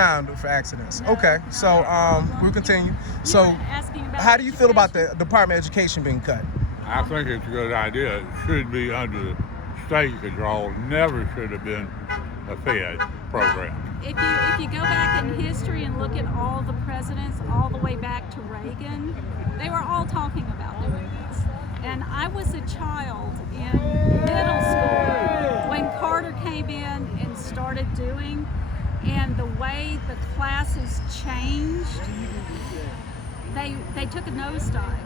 for accidents. Okay, so we'll continue. So, how do you feel about the Department of Education being cut? I think it's a good idea. It should be under state control. Never should have been a Fed program. If you go back in history and look at all the presidents, all the way back to Reagan, they were all talking about doing this. And I was a child in middle school when Carter came in and started doing, and the way the classes changed, they took a nosedive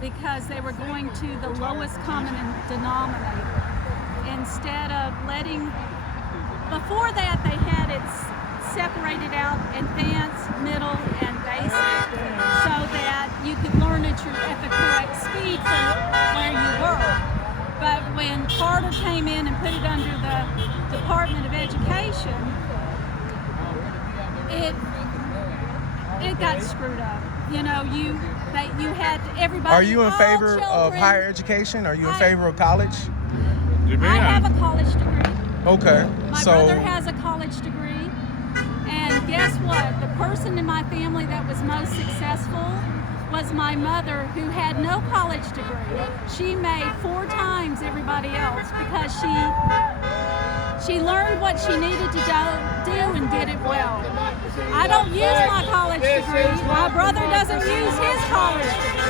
because they were going to the lowest common denominator instead of letting. Before that, they had it separated out advanced, middle, and basic, so that you could learn at the correct speed from where you were. But when Carter came in and put it under the Department of Education, it got screwed up. You know, you had everybody. Are you in favor children, of higher education? Are you in favor of college? I have a college degree. Okay. My brother has a college degree. And guess what? The person in my family that was most successful was my mother, who had no college degree. She made 4 times everybody else because she learned what she needed to do and did it well. I don't use my college degree. My brother doesn't use his college degree.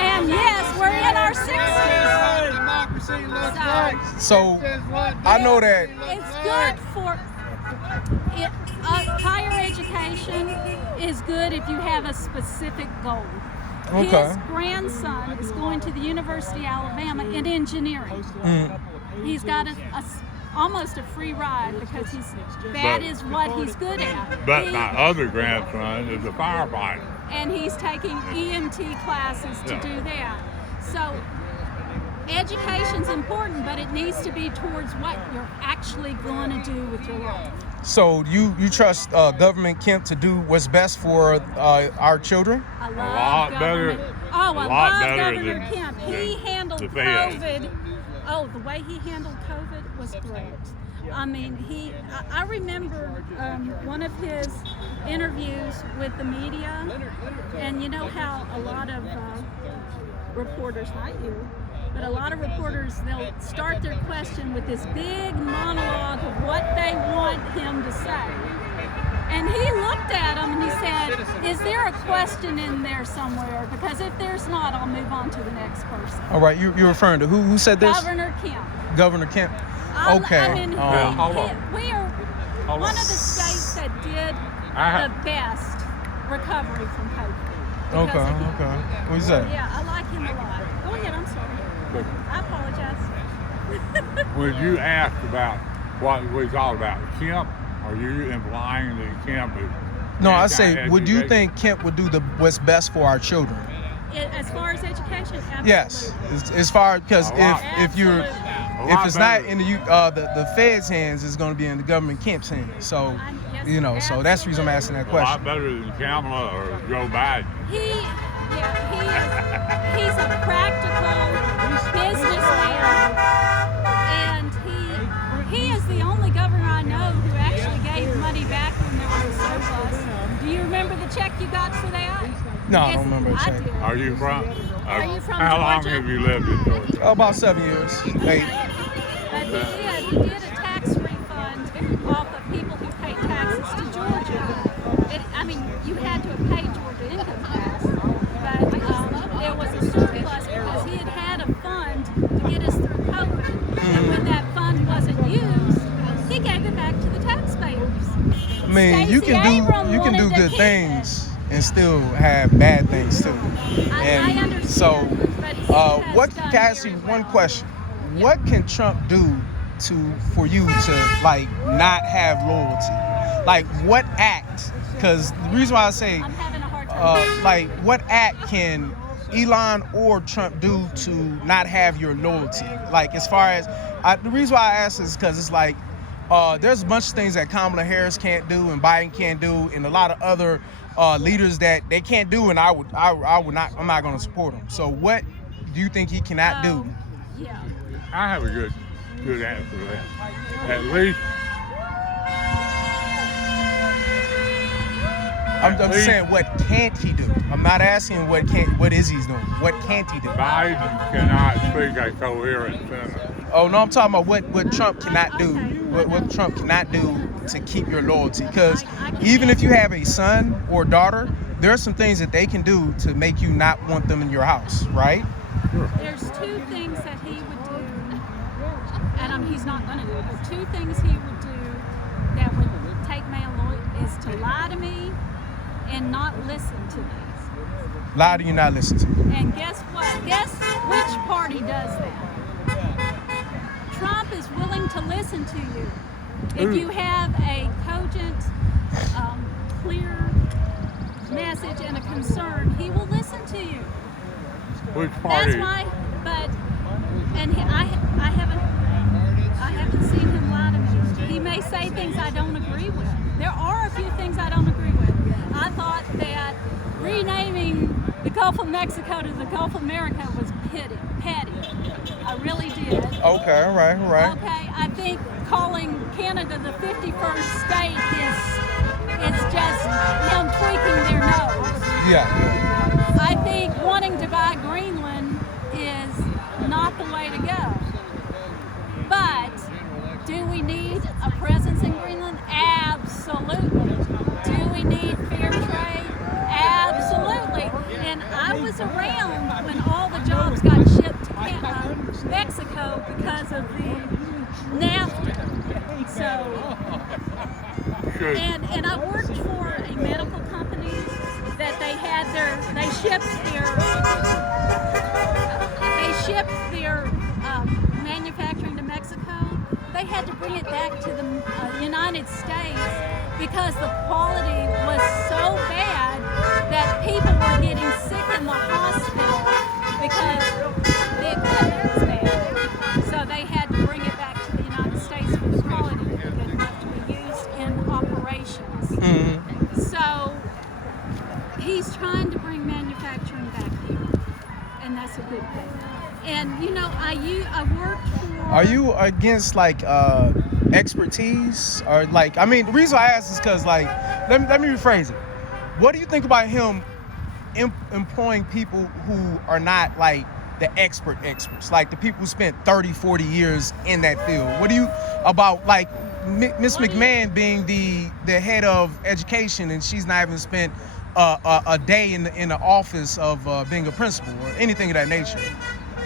And yes, we're in our 60s. So I know that It's good for higher education is good if you have a specific goal. Okay. His grandson is going to the University of Alabama in engineering. He's got almost a free ride because that is what he's good at. But my other grandson is a firefighter. And he's taking EMT classes to do that. So education's important, but it needs to be towards what you're actually going to do with your life. So you trust Government Kemp to do what's best for our children? I love lot government. better. Oh, I A lot love better Governor than- Kemp. He handled the Fed. COVID. Oh, the way he handled COVID was great. I mean, I remember one of his interviews with the media, and you know how a lot of reporters, not you, but a lot of reporters, they'll start their question with this big monologue of what they want him to say. And he looked at him and he said, is there a question in there somewhere? Because if there's not, I'll move on to the next person. All right, you're referring to who said this? Governor Kemp. Governor Kemp. Okay. I mean, hold on. we are Hold one on. of the states that did the best recovery from COVID. Okay, because of him. okay. What is that? Yeah, I like him a lot. Go ahead, I'm sorry. I apologize. When you asked about what we thought about Kemp, are you implying that Kemp is No, I say, would you anti-education? think Kemp would do what's best for our children? As far as education, absolutely. Yes, as far because A lot. if you're Absolutely. if it's not better. in the Fed's hands, it's going to be in the Government Kemp's hands. So Yes, so that's the reason I'm asking that A lot question. better than Kamala or Joe Biden. He's a practical businessman, and he is the only governor I know who actually gave money back when there was a surplus. Do you remember the check you got for that? No, I Yes, don't remember the I check. did. Are you from? Are you from How long Georgia? have you lived in Georgia? About 7 years, 8. But he did a tax refund off of people who paid taxes to Georgia. You had to have paid Georgia income tax, but there was a surplus because he had a fund to get us through COVID. And when that fund wasn't used, he gave it back to the taxpayers. I mean, you can do good things and still have bad things too. I And understand, so, but he has what done can I ask you very one well. question? What can Trump do for you to like not have loyalty? Like what act? Because the reason why I say I'm having a hard time. like what act can Elon or Trump do to not have your loyalty? Like as far as the reason why I ask is because it's like there's a bunch of things that Kamala Harris can't do and Biden can't do, and a lot of other leaders that they can't do, and I'm not going to support them. So what do you think he cannot do? Yeah. I have a good answer to that. At least I'm just saying, what can't he do? I'm not asking what is he doing. What can't he do? Biden cannot speak a coherent sentence. Oh no, I'm talking about what Trump cannot do. What Trump cannot do to keep your loyalty. Because even if you have a son or daughter, there are some things that they can do to make you not want them in your house, right? Sure. There's two things that he would do, and he's not going to do, but two things he would do that would take my loyalty is to lie to me and not listen to me. Lie to you, not listen to you. And guess what? Guess which party does that? Trump is willing to listen to you. If you have a cogent, clear message and a concern, he will listen to you. Which party? I haven't seen him lie to me. He may say things I don't agree with. There are a few things I don't agree with. I thought that renaming the Gulf of Mexico to the Gulf of America was petty. I really did. Okay, all right. Okay, I think calling Canada the 51st state is just him tweaking their nose. Yeah. I think wanting to buy Greenland is not the way to go. But do we need a presence in Greenland? Absolutely. Do we need fair trade? Absolutely. And I was around when all the jobs got shipped to Mexico because of the NAFTA. So, and I worked for a medical company that they shipped their manufacturing to Mexico. They had to bring it back to the United States because the quality was so bad that people were getting sick in the hospital because the equipment was bad. So they had to bring it back to the United States for the quality to be good enough to be used in operations. Mm-hmm. So he's trying to bring manufacturing back here, and that's a good thing. And I worked for. Are you against expertise or the reason I ask is because let me rephrase it. What do you think about him employing people who are not the experts, like the people who spent 30, 40 years in that field? What do you about Miss McMahon being the head of education and she's not even spent a day in the office of being a principal or anything of that nature?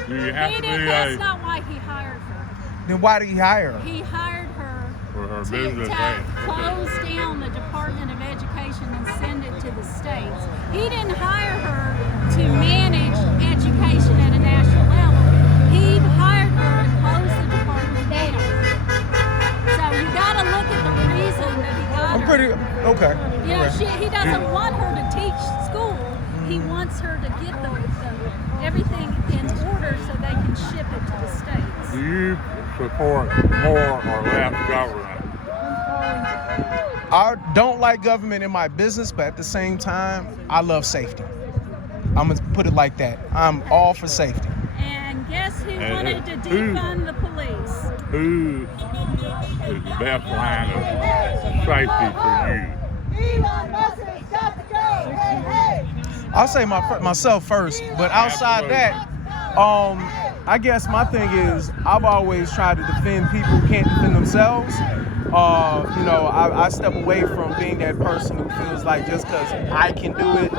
That's not why he hired her. Then why did he hire her? He hired her for her to business. close down the Department of Education and send it to the states. He didn't hire her to manage education at a national level. He hired her to close the department down. So you got to look at the reason that he got her. Okay. He doesn't want her to teach school. He wants her to get everything in order so they can ship it to the states. Do you support more or less government? I don't like government in my business, but at the same time, I love safety. I'm going to put it like that. I'm all for safety. And guess who wanted to defund the police? Who is the best line of safety for you? Elon Musk has got to go. Hey, hey. I'll say myself first, but outside that, I guess my thing is I've always tried to defend people who can't defend themselves. I step away from being that person who feels like just because I can do it,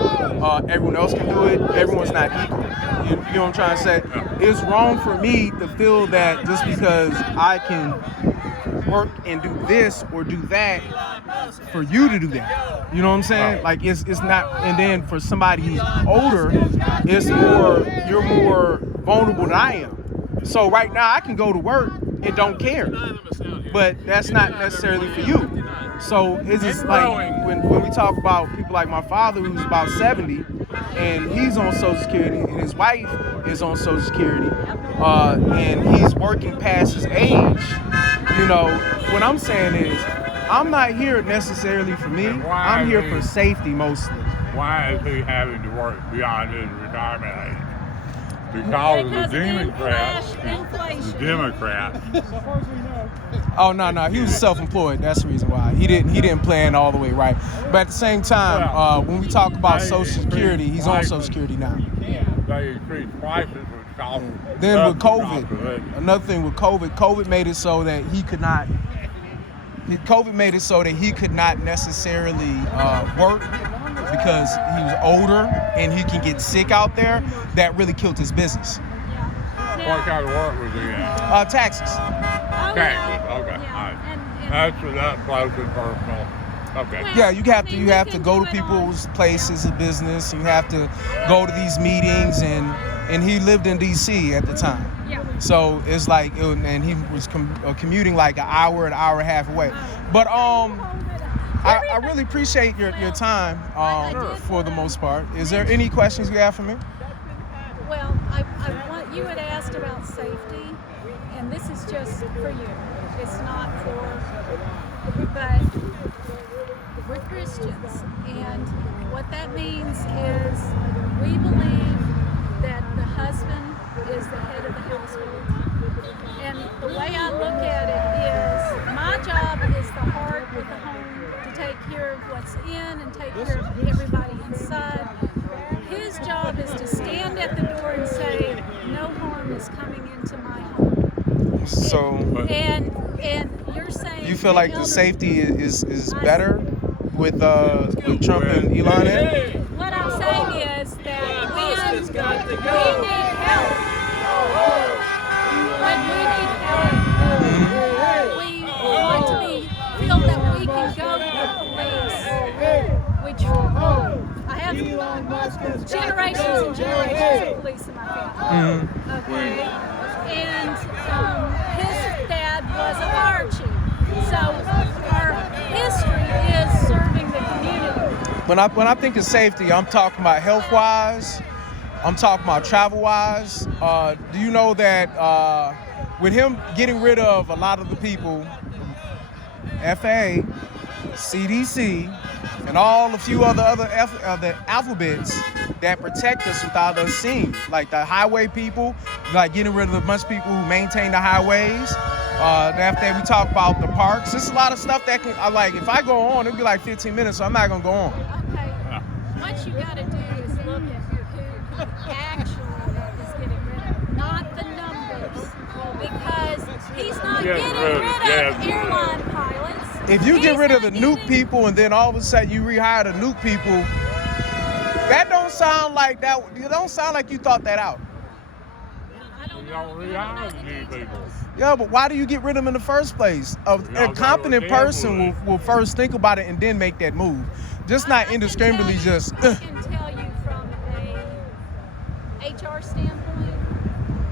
everyone else can do it. Everyone's not equal. You know what I'm trying to say? It's wrong for me to feel that just because I can work and do this or do that, for you to do that. You know what I'm saying? Like it's not. And then for somebody who's older, you're more vulnerable than I am. So right now I can go to work and don't care, but that's not necessarily for you. So it's just like when we talk about people like my father who's about 70 and he's on Social Security and his wife is on Social Security and he's working past his age. What I'm saying is I'm not here necessarily for me. I'm here for safety mostly. Why is he having to work beyond his retirement age? Because of the Democrats. Oh no, he was self-employed. That's the reason why he didn't plan all the way right. But at the same time, when we talk about Social Security, he's on Social Security now. They increased prices, which cost. Then with COVID, another thing with COVID made it so that he could not. COVID made it so that he could not necessarily work because he was older and he can get sick out there. That really killed his business. What kind of work was he in? Taxes. Taxes. Okay. Yeah. All right. And That's close and personal. Okay. Well, Yeah, you have to I mean, you have we to can go do to it people's on- places of business. You have to go to these meetings, and he lived in D.C. at the time. Yeah. So it's like, and he was commuting like an hour and a half away. But I really appreciate your time for the most part. Is there any questions you have for me? Well, I want you had asked about safety, and this is just for you. It's not for, but we're Christians, and what that means is we believe that the husband is the head of the household. And the way I look at it is my job is the heart of the home to take care of what's in and take care of everybody inside. His job is to stand at the door and say, no harm is coming into my home. So And you're saying you feel like the safety is better with Trump and Elon in? What I'm saying is that we need help. When we need help, we want to feel that we can go to the police. Which I have generations and generations of police in my family. Okay, and his dad was a fire chief, so our history is serving the community. When I think of safety, I'm talking about health-wise. I'm talking about travel-wise. Do you know that with him getting rid of a lot of the people, FAA, CDC, and all a few other alphabets that protect us without us seeing, like the highway people, like getting rid of a bunch of people who maintain the highways. After that, we talk about the parks. There's a lot of stuff that can, if I go on, it'll be like 15 minutes, so I'm not gonna go on. Okay, what you gotta do is look at who actually is getting rid of, not the numbers, because he's not getting rid of airline pilots. If you get He's rid of the not nuke getting- people and then all of a sudden you rehire the nuke people, that don't sound like that. It don't sound like you thought that out. I don't You know. don't I rehire don't know the the new people. details. Yeah, but why do you get rid of them in the first place? A Y'all competent got what person they will first think about it and then make that move. Just I not can indiscriminately tell you- just. I can tell you from a HR standpoint,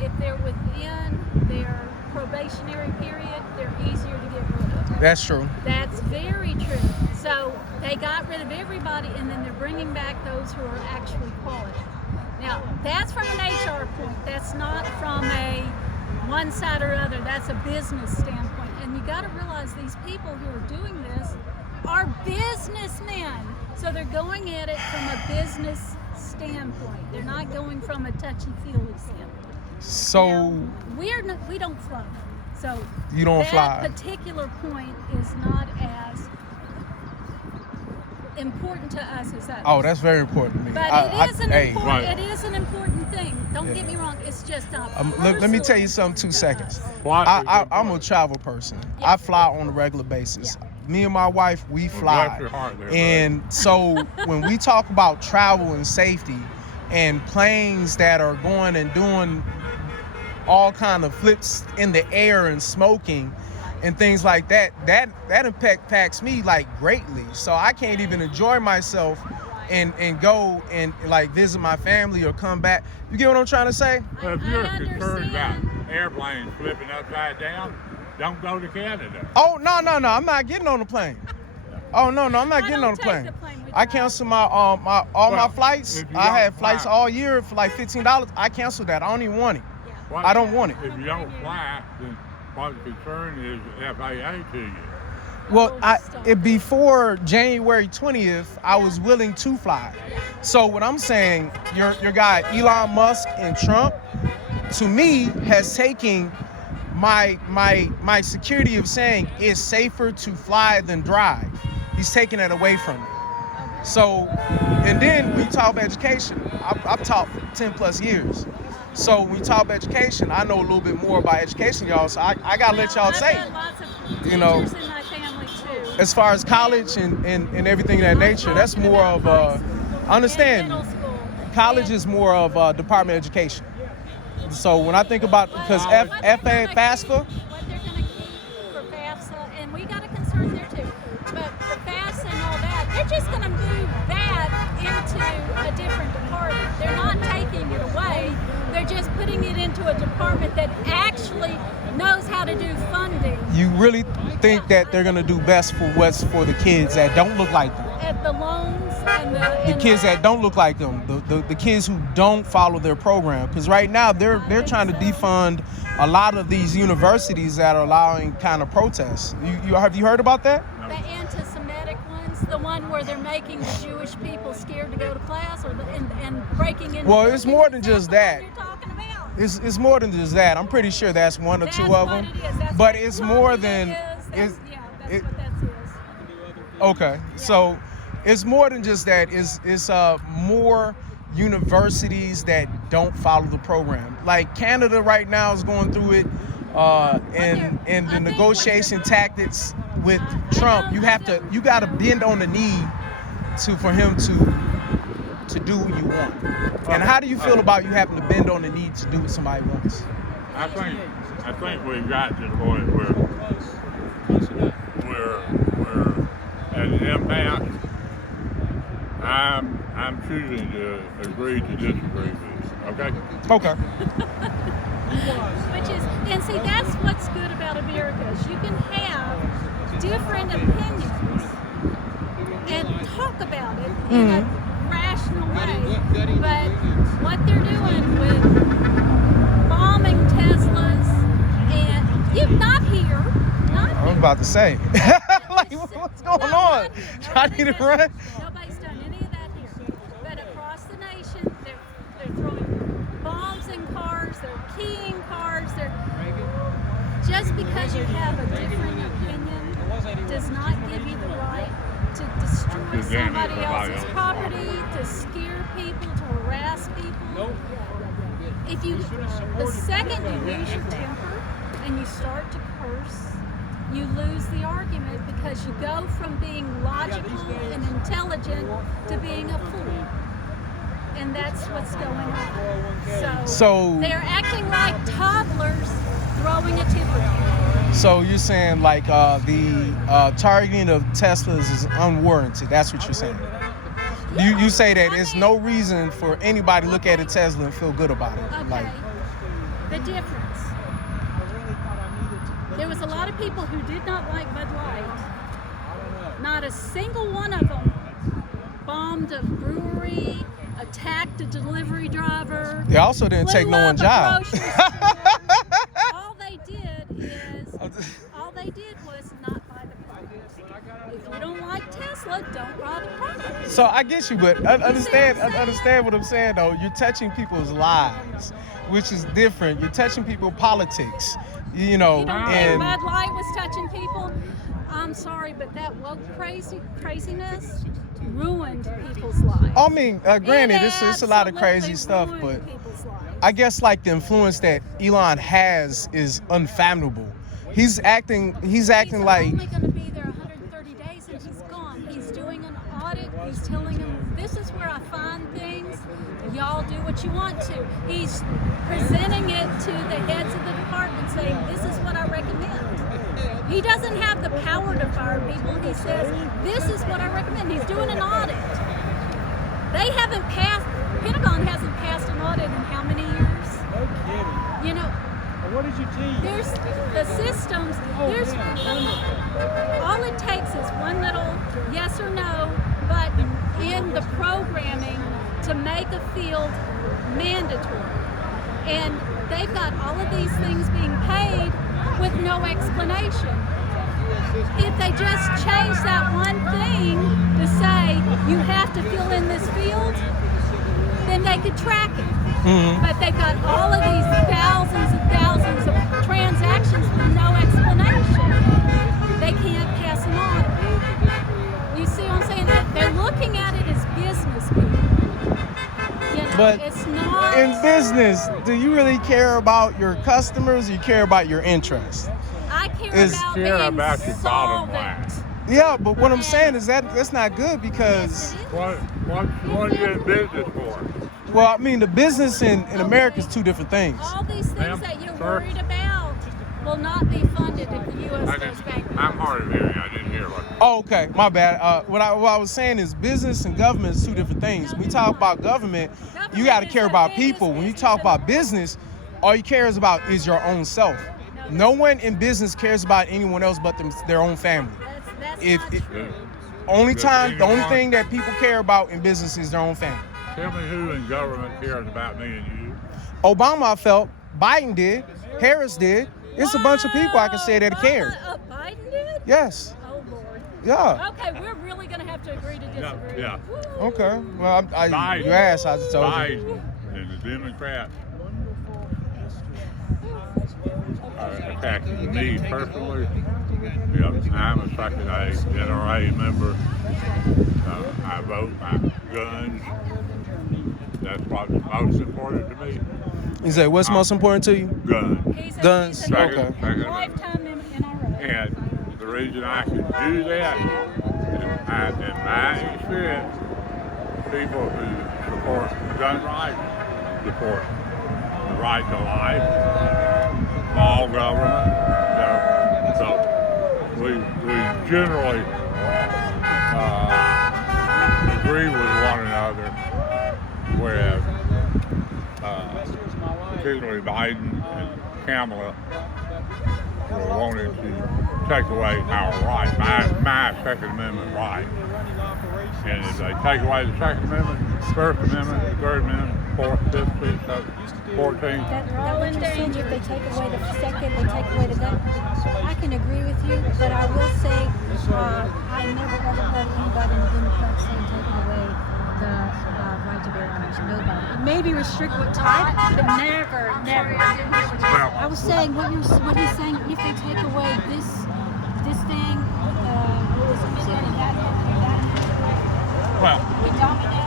if they're within their probationary period, they're easier to get rid of. That's true. That's very true. So they got rid of everybody, and then they're bringing back those who are actually quality. Now, that's from an HR point. That's not from a one side or other. That's a business standpoint. And you got to realize these people who are doing this are businessmen. So they're going at it from a business standpoint. They're not going from a touchy-feely standpoint. So Now, we don't fly. So you don't that fly. particular point is not as important to us as others. Oh, that's very important to me. But It is an important thing. Don't get me wrong. It's just not. Let me tell you something. 2 seconds. I'm a travel person. Yeah. I fly on a regular basis. Yeah. Me and my wife, we Well, fly. bless your heart there, And so when we talk about travel and safety and planes that are going and doing all kind of flips in the air and smoking and things like that, that impacts me like greatly. So I can't even enjoy myself and go and like visit my family or come back. You get what I'm trying to say? Well, if I you're concerned about understand. airplanes flipping upside down, don't go to Canada. Oh, no, I'm not getting on the plane. Oh, no, I'm not I getting don't on the take plane. the plane with I you. canceled my all my flights. if you I don't had flights fly- all year for like $15. I canceled that. I don't even want it. Yeah. What- I don't want it. If you don't fly, then what concern is FAA to you? Well, stop. Before January 20th, I was willing to fly. So what I'm saying, your guy Elon Musk and Trump, to me, has taken my security of saying it's safer to fly than drive. He's taking it away from me. So, and then we talk about education. I've taught for 10 plus years. So when we talk about education, I know a little bit more about education, y'all. So I gotta let y'all say, I've got lots of you know, teachers in my family too. as far as college and everything of that nature, that's more of understand. Middle school. College is more of Department of Education. So when I think about, because What they're FA, gonna FAFSA, keep- what they're going to keep for FAFSA, and we got a concern there too, but for FAFSA and all that, they're just going to move that into a different department. They're not taking it away. They're just putting it into a department that actually knows how to do funding. you really think that they're gonna do best for what's for the kids that don't look like them. At the loans and The kids that don't look like them, the kids who don't follow their program. Because right now they're trying to defund a lot of these universities that are allowing kind of protests. Have you heard about that? the anti-Semitic ones, the one where they're making the Jewish people scared to go to class, or and breaking into. Well, it's more than just that. You're talking about. It's more than just that. I'm pretty sure that's one or That's two of what them. it is. That's But what it's Columbia more than is. That's it- what that is. Okay, so it's more than just that. It's more universities that don't follow the program. Like Canada right now is going through it, and the negotiation tactics with Trump. You got to bend on the knee for him to do what you want. And how do you feel about you having to bend on the knee to do what somebody wants? I think we got to the point where we're at an impasse. I'm choosing to agree to disagree with you. Okay? Okay. Which is, and see, that's what's good about America is you can have different opinions and talk about it in a rational way. But what they're doing with bombing Teslas and not here. I was about to say, like, what's going on? I need to run. Nobody's done any of that here. But across the nation, they're throwing bombs in cars, they're keying cars, just because you have a different opinion does not give you the right to destroy somebody else's property, to scare people, to harass people. The second you lose your temper and you start to curse, you lose the argument because you go from being logical and intelligent to being a fool. And that's what's going on. So they're acting like toddlers throwing a temper tantrum. So you're saying like the targeting of Teslas is unwarranted. That's what you're saying. You say that there's no reason for anybody to look at a Tesla and feel good about it. Okay. Like, the difference. There was a lot of people who did not like Bud Light. Not a single one of them bombed a brewery, attacked a delivery driver. they also didn't take no one's job. All they did was not buy the product. If you don't like Tesla, don't buy the product. So I get you, but understand what I'm saying though. You're touching people's lives, which is different. You're touching people's politics, you know. You don't think And Bud Light was touching people? I'm sorry, but that woke craziness ruined people's lives. I mean, granted, it's a lot of crazy Absolutely stuff, ruined but people's lives. I guess like the influence that Elon has is unfathomable. He's acting like He's only going to be there 130 days and he's gone. He's doing an audit. He's telling them, this is where I find things. Y'all do what you want to. He's presenting it to the heads of the department saying, this is what I recommend. He doesn't have the power to fire people. He says, this is what I recommend. He's doing an audit. They haven't passed, Pentagon hasn't passed an audit in how many years? No kidding. You know, What did you teach? there's the systems, there's all it takes is one little yes or no button in the programming to make a field mandatory. And they've got all of these things being paid with no explanation. If they just change that one thing to say you have to fill in this field, then they could track it. But they've got all of these thousands and thousands of transactions But it's not. in business, do you really care about your customers? Or you care about your interests? I care Is- about Care being about your bottom line. solvent. Yeah, but what I'm saying is that's not good because, What are you in business for? well, I mean, the business in America is two different things. All these things Ma'am, that you're sir? worried about will not be funded if the U.S. goes bankrupt. I'm hard of hearing. I didn't hear what. Oh, okay, my bad. What I was saying is business and government is two different things. When you talk about government, you got to care about people. When you talk about business, all you care is about is your own self. No one in business cares about anyone else but their own family. That's If not it, true. the only thing that people care about in business is their own family. Tell me who in government cares about me and you. Obama, I felt. Biden did. Harris did. It's a bunch of people I can say that care. Biden did? Yes. Oh, Lord. Yeah. Okay, we're really going to have to agree to disagree. Yeah. Woo. Okay. Well, Biden. you asked, I just told you. Biden and the Democrats are attacking me personally. Yeah, I'm a second A NRA member. I vote my guns. That's what's most important to me. You say, what's most important to you? Guns. Guns. He's a Okay. lifetime NRA. And the reason I can do that, in my experience, people who support gun rights support the right to life, small government. So we generally agree with one another, whereas particularly Biden and Kamala were wanting to take away our right, my Second Amendment right. And if they take away the Second Amendment, First Amendment, Third Amendment, Fourth, Fifth, Sixth, Seventh, 14th, That what you're saying, if they take away the second, they take away the gun. I can agree with you, but I will say I never ever heard anybody in the Democrats say taking away the right to bear arms. Nobody. Maybe restrict what type, but never. Well, I was saying what he's saying. If they take away this thing, this amendment, that well, we dominate.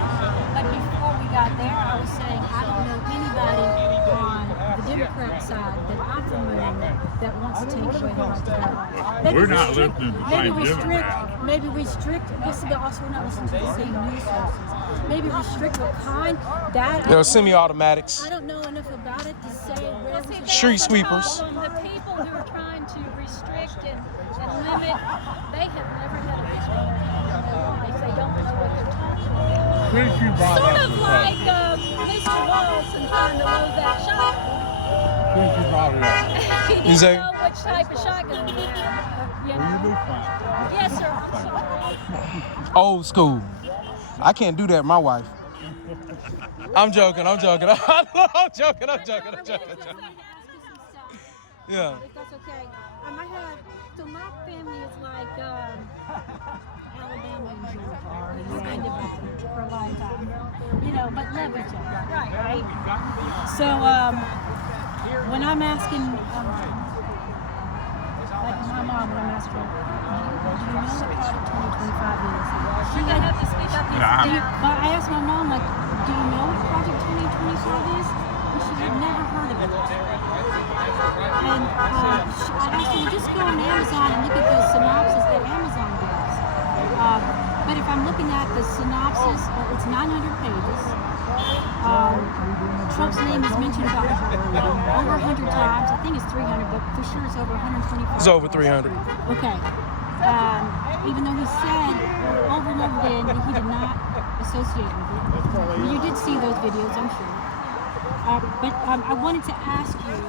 But before we got there, I was saying I don't know anybody on the Democrat side that I'm familiar with that wants to take away the right to bear arms. We're not listening to the same Democrats. Maybe restrict. This is also we're not listening to the same news sources. Maybe restrict what kind. That There are semi-automatics. I don't know enough about it to say where we should Street That's the sweepers. problem. The people who are trying to restrict and limit, they have never had a gun in their life. They don't know what they're talking about. Since you brought Sort up of the like subject, Mr. Walton trying to load that shotgun. since you brought it up, He You didn't say- know which type of shotgun he had. You will you be know? fine? Yes, sir. I'm sorry. Old school. I can't do that with my wife. I'm joking. I'm joking. I'm joking. Yeah. If that's okay. I have, so my family is like Alabama and Georgia. It's been divided for a long time. You know, but love each other. Right? So when I'm asking, like my mom, when I'm asking her, do you know what Project 2025 is? You're going to have to speak up. Yeah, But I asked my mom, like, do you know what Project 2025 is? And she had never heard of it. And I asked her, just go on Amazon and look at the synopsis that Amazon gives. But if I'm looking at the synopsis, it's 900 pages. Trump's name is mentioned about over 100 times. I think it's 300, but for sure it's over 125. It's over 300. Okay. Even though he said over and over again that he did not associate with it. You did see those videos, I'm sure. But I wanted to ask you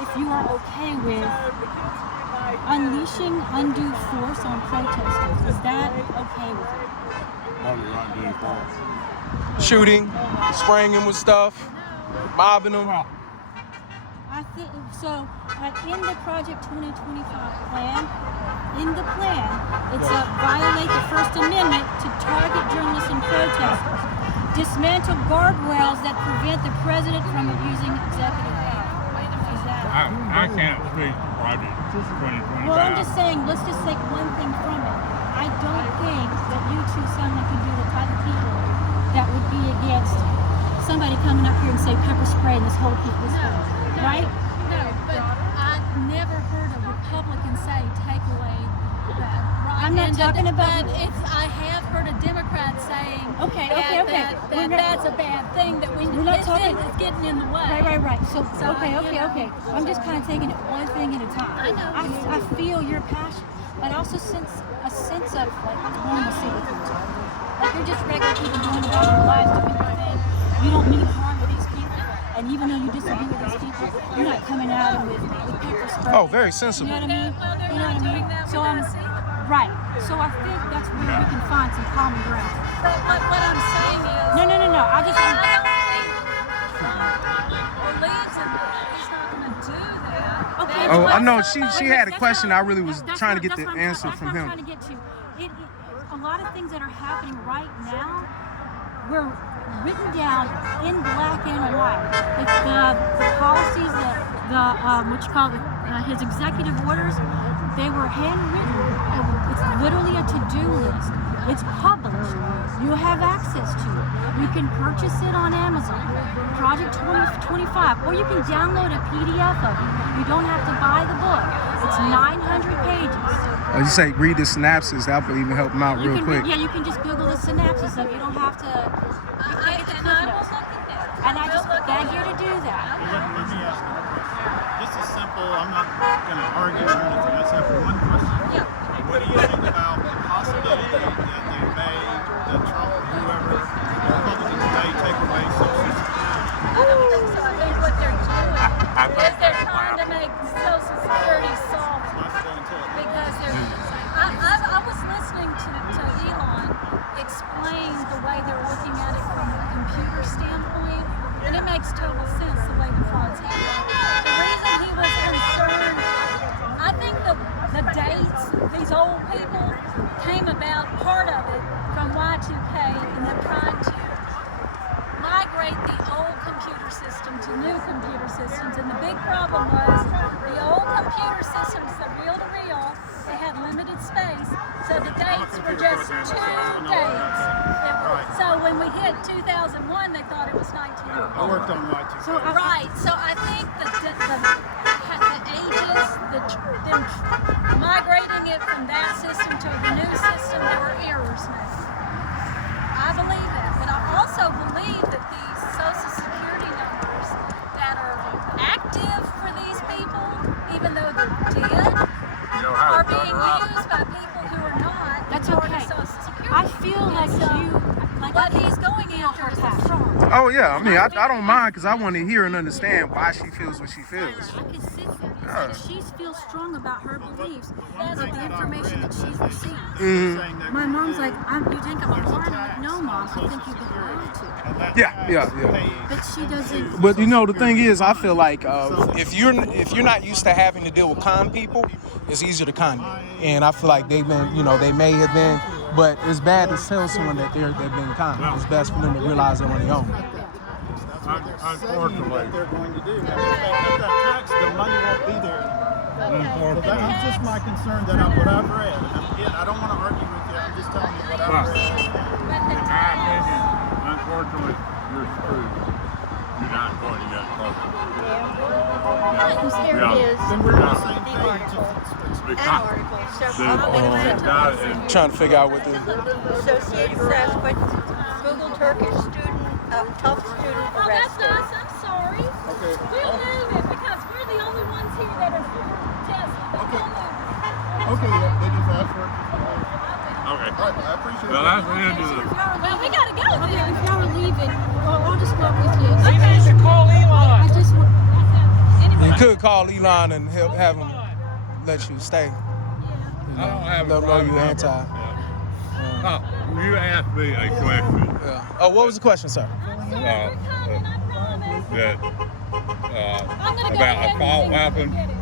if you are okay with unleashing undue force on protesters. Is that okay with you? What are you going to do for us? Shooting, spraying them with stuff, mobbing them. I think so. In the Project 2025 plan, it's violate the First Amendment to target journalists and protesters, dismantle guardrails that prevent the president from abusing executive power. Is that? I can't speak to Project 2025. Well, I'm just saying. Let's just take one thing from it. I don't think that you two sound like you'd be the type of people that would be against somebody coming up here and say pepper spray and this whole people, right? No, but I never heard a Republican say take away that. Right? I'm not talking about. But I have heard a Democrat saying Okay. that that's a bad thing that We're not talking. it's getting in the way. Right. So okay. you know. I'm just kind of taking it one thing at a time. I know. I feel your passion, but I also sense a sense of like normalcy with you. Like you're just regular people going about their lives, doing their thing. You don't mean harm to these people, and even though you disagree with these people, you're not coming at them with pepper spray. Oh, very sensible. You know what I mean? Well, they're You know not what I doing mean? that So with I'm us either. right. So I think that's where we can find some common ground. But what I'm saying is. No. I just. I don't think believes in that. He's not going to do that. Okay. Oh, I know. That's She had a that's question. what- I really was that's trying to what- get the that's what I'm answer trying- from that's him. what I'm trying to get to. A lot of things that are happening right now were written down in black and white. The policies, what you call his executive orders, they were handwritten. It's literally a to-do list. It's published. You have access to it. You can purchase it on Amazon, Project 2025, or you can download a PDF of it. You don't have to buy the book. It's 900 pages. You say read the synopsis. That would even help him out real quick. You can just Google the synopsis of it. You don't have to. You can get the Cliff Notes. And I just beg you to do that. Let me ask you a question. This is simple. I'm not going to argue or anything. I just have one question. What do you think about the possibility that they may, that Trump or whoever, Republicans may take away Social Security? I don't think so. I think what they're doing is they're trying to make Social Security soft because I was listening to Elon explain the way they're looking at it from a computer standpoint, and it makes total sense the way the fraud's handled. The reason he was concerned, I think the dates, these old people came about part of it from Y2K and them trying to migrate the old computer system to new computer systems. And the big problem was the old computer systems, the reel-to-reel, they had limited space, so the dates were just 2 dates. So when we hit 2001, they thought it was 1900. I worked on Y2K. Right, so I think the ages, them migrating it from that system to the new system, there were errors made. I believe that, but I also believe that these Social Security numbers that are active for these people, even though they're dead, are being used by people who are not. That's for okay. Social Security. I feel like What he's going after is the fraud. Oh yeah, I mean I don't mind because I want to hear and understand why she feels what she feels. I can sit there and say she feels strong about her beliefs because of the information that she's received. My mom's like, you think I'm a moron? I'm like, no, Mom, I think you've been lied to. Yeah. But she doesn't. But you know the thing is, I feel like if you're not used to having to deal with con people, it's easier to con you. And I feel like they've been, they may have been, but it's bad to tell someone that they've been con. It's best for them to realize they're on their own. Unfortunately. They're going to do. If they cut that tax, the money won't be there anymore. So that's just my concern what I've read. And again, I don't want to argue with you. I'm just telling you what I've read. In my opinion, unfortunately, you're screwed. You're not going to get covered. There it is. Then we're on the same The page. article. An article. So Trying to figure out what the Associated Press, but Google Turkish student, tough student Oh, that's arrested. us. I'm sorry. Okay. We'll move it because we're the only ones here that are tested. Okay. We'll move it. Okay, they just asked for it. Okay. All right, I appreciate Well, it. that's the end of the... Well, we gotta go Okay, then. if y'all are leaving, I'll just walk with you. You should call Elon. I just want. you could call Elon and have him let you stay. I don't have a Let him know problem you with anti. it. Oh, you asked me a question Yeah. Oh, what was the question, sir? that I'm gonna go about ahead assault and weapon. get it.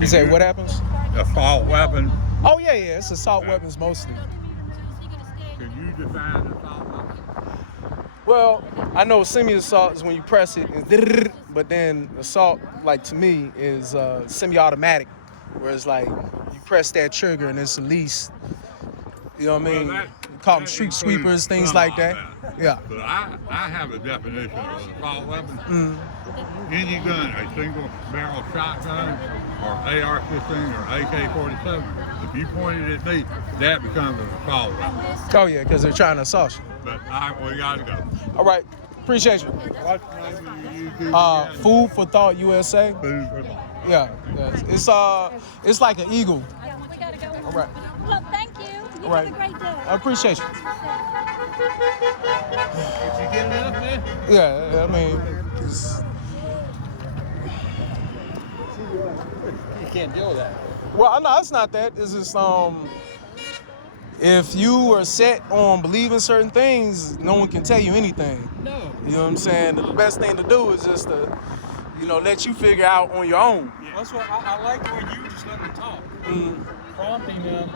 You say what happens? Assault weapon. Oh yeah, it's assault weapons mostly. Can you define assault weapon? Well, I know semi-assault is when you press it, and but then assault, like to me, is semi-automatic, where it's like you press that trigger and it's released. You know what I mean? Well, You call them street sweepers, things like that. Yeah. But I have a definition of an assault weapon. Any gun, a single barrel shotgun or AR-15 or AK-47, if you point it at me, that becomes an assault weapon. Oh yeah, because they're trying to assault you. But we gotta go. All right. Appreciate you. What's the name of the YouTube again? Food for Thought USA. Food for thought. Yeah. It's like an eagle. We gotta go. All right. Well, thank you. You All right. have a great day. I appreciate you. Did you get enough, man? Yeah. I mean, it's, You can't deal with that. well, no, it's not that. It's just if you are set on believing certain things, no one can tell you anything. No. You know what I'm saying? The best thing to do is just to, let you figure out on your own. That's what I like when you just let them talk. Prompting them